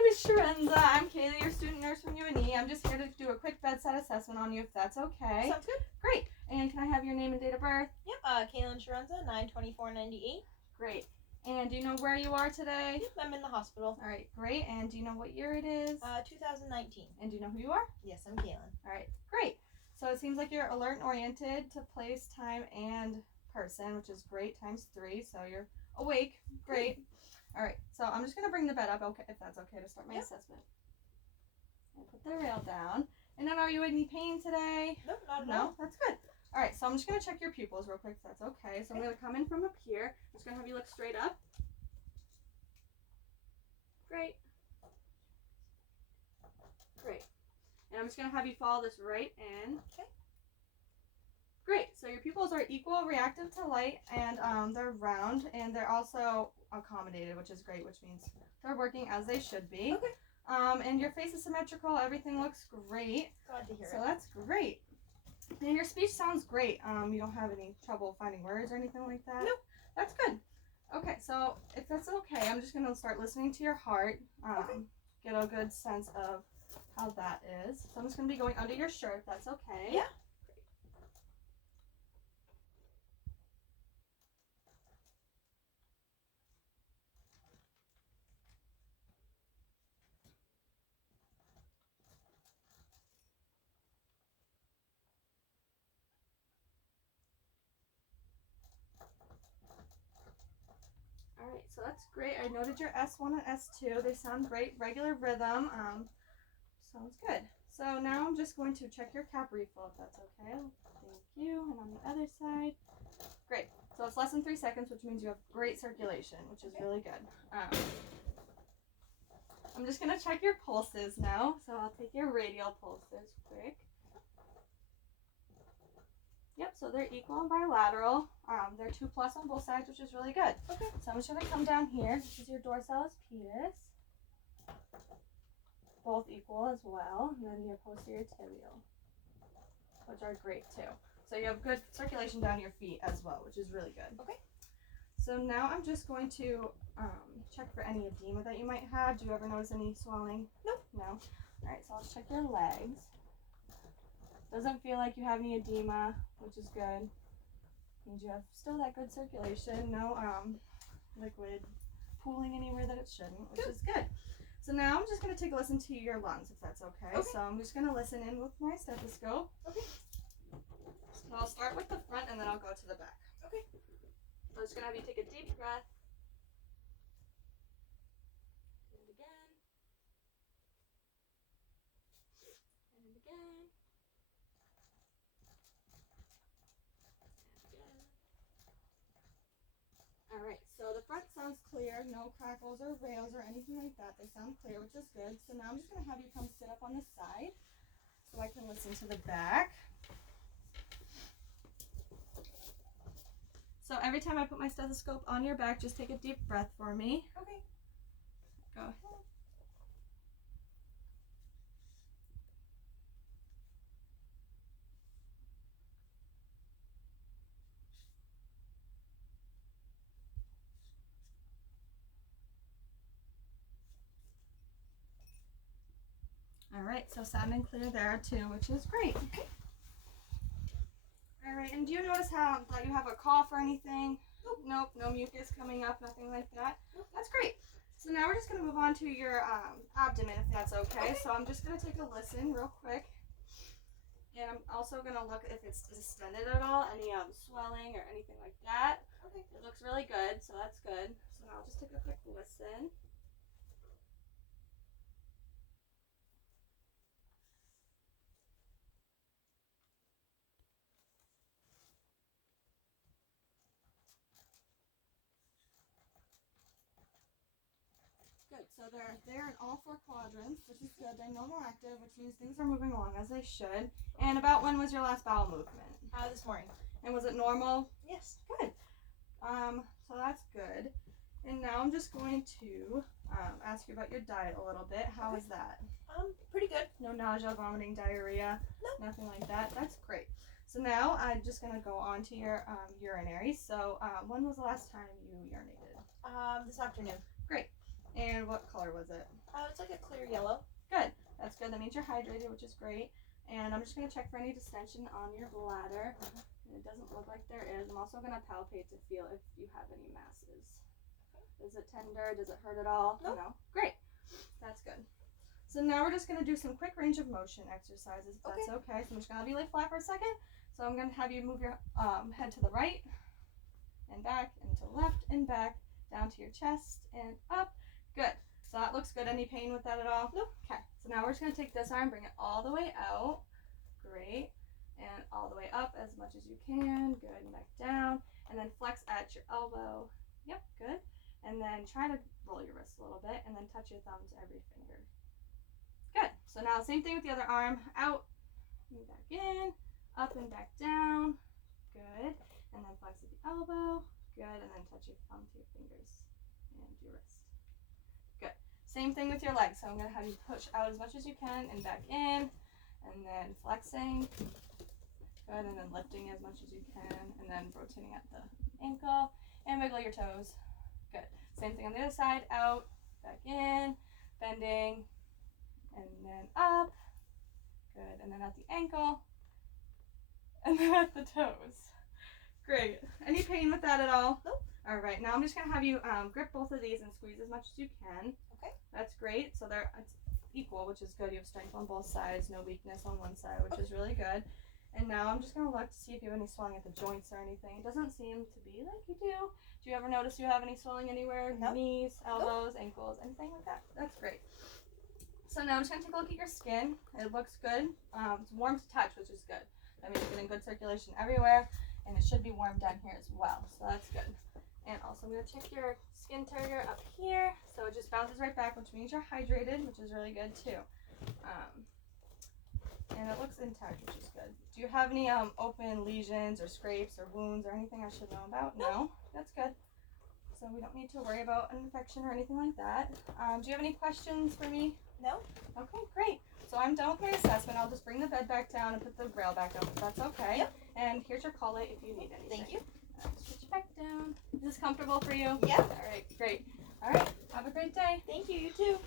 name is Sharenza. I'm Kaylee, your student nurse from UNE. I'm just here to do a quick bedside assessment on you, if that's okay. Sounds good. Great. And can I have your name and date of birth? Yep, Kaylin Sharenza, 9/24/98. Great. And do you know where you are today? Yep, I'm in the hospital. All right, great. And do you know what year it is? 2019. And do you know who you are? Yes, I'm Kaylin. All right, great. So it seems like you're alert and oriented to place, time, and person, which is great, ×3. So you're awake. Great. All right, so I'm just going to bring the bed up, okay, if that's okay, to start my assessment. And put the rail down. And then are you in any pain today? Nope, not at all. No? That's good. All right, so I'm just going to check your pupils real quick, if that's okay. So I'm going to come in from up here. I'm just going to have you look straight up. Great. Great. And I'm just going to have you follow this right in. Okay. Great. So your pupils are equal, reactive to light, and they're round, and they're also accommodated, which is great, which means they're working as they should be. Okay. And your face is symmetrical. Everything looks great. Glad to hear it. So that's great. And your speech sounds great. You don't have any trouble finding words or anything like that? Nope. That's good. Okay, so if that's okay, I'm just going to start listening to your heart. Get a good sense of how that is. So I'm just going to be going under your shirt, if that's okay. Yeah. All right, so that's great. I noted your S1 and S2. They sound great. Regular rhythm. Sounds good. So now I'm just going to check your cap refill, if that's okay. Thank you. And on the other side. Great. So it's less than 3 seconds, which means you have great circulation, which is really good. I'm just going to check your pulses now. So I'll take your radial pulses quick. Yep, so they're equal and bilateral. They're 2+ on both sides, which is really good. Okay. So I'm just going to come down here. This is your dorsalis pedis. Both equal as well. And then your posterior tibial, which are great too. So you have good circulation down your feet as well, which is really good. Okay. So now I'm just going to check for any edema that you might have. Do you ever notice any swelling? Nope. No? All right, so I'll just check your legs. Doesn't feel like you have any edema, which is good. Means you have still that good circulation. No liquid pooling anywhere that it shouldn't, which is good. So now I'm just going to take a listen to your lungs, if that's okay. So I'm just going to listen in with my stethoscope. Okay. So I'll start with the front and then I'll go to the back. Okay. I'm just going to have you take a deep breath. And again. And again. All right, so the front sounds clear, no crackles or rails or anything like that. They sound clear, which is good. So now I'm just going to have you come sit up on the side so I can listen to the back. So every time I put my stethoscope on your back, just take a deep breath for me. Okay. Go ahead. All right, so sounding clear there too, which is great. Okay. All right, and do you notice how that you have a cough or anything? Nope, no mucus coming up, nothing like that. Nope. That's great. So now we're just going to move on to your abdomen, if that's okay. So I'm just going to take a listen real quick. And I'm also going to look if it's distended at all, any swelling or anything like that. Okay. It looks really good, so that's good. So now I'll just take a quick listen. Good, so they're there in all 4 quadrants, which is good. They're normal active, which means things are moving along as they should. And about when was your last bowel movement? This morning. And was it normal? Yes. Good. So that's good. And now I'm just going to ask you about your diet a little bit. How is that? Pretty good. No nausea, vomiting, diarrhea? No. Nothing like that? That's great. So now I'm just going to go on to your urinary. So when was the last time you urinated? This afternoon. Great. And what color was it? It's like a clear yellow. Good. That's good. That means you're hydrated, which is great. And I'm just going to check for any distension on your bladder. And it doesn't look like there is. I'm also going to palpate to feel if you have any masses. Is it tender? Does it hurt at all? Nope. No. Great. That's good. So now we're just going to do some quick range of motion exercises, if that's okay. So I'm just going to have you lay flat for a second. So I'm going to have you move your head to the right and back and to the left and back, down to your chest and up. Good. So that looks good. Any pain with that at all? Nope. Okay. So now we're just going to take this arm, bring it all the way out. Great. And all the way up as much as you can. Good. And back down. And then flex at your elbow. Yep. Good. And then try to roll your wrists a little bit and then touch your thumb to every finger. Good. So now same thing with the other arm. Out and back in. Up and back down. Good. And then flex at the elbow. Good. And then touch your thumb to your fingers and your wrist. Good. Same thing with your legs. So I'm going to have you push out as much as you can and back in. And then flexing. Good. And then lifting as much as you can. And then rotating at the ankle. And wiggle your toes. Good. Same thing on the other side. Out. Back in. Bending. And then up. Good. And then at the ankle. And then at the toes. Great. Any pain with that at all? Nope. All right. Now I'm just going to have you grip both of these and squeeze as much as you can. Okay. That's great. So it's equal, which is good. You have strength on both sides, no weakness on one side, which is really good. And now I'm just going to look to see if you have any swelling at the joints or anything. It doesn't seem to be like you do. Do you ever notice you have any swelling anywhere? No. Knees, elbows, ankles, anything like that? That's great. So now I'm just going to take a look at your skin. It looks good. It's warm to touch, which is good. That means you're getting good circulation everywhere, and it should be warm down here as well. So that's good. And also I'm going to check your skin turgor up here. So it just bounces right back, which means you're hydrated, which is really good too. And it looks intact, which is good. Do you have any open lesions or scrapes or wounds or anything I should know about? No? That's good. So we don't need to worry about an infection or anything like that. Do you have any questions for me? No. Okay, great. So I'm done with my assessment. I'll just bring the bed back down and put the rail back up if that's okay. Yep. And here's your call light if you need anything. Thank you. Switch back down. Is this comfortable for you? Yeah. All right, great. All right, have a great day. Thank you. You too.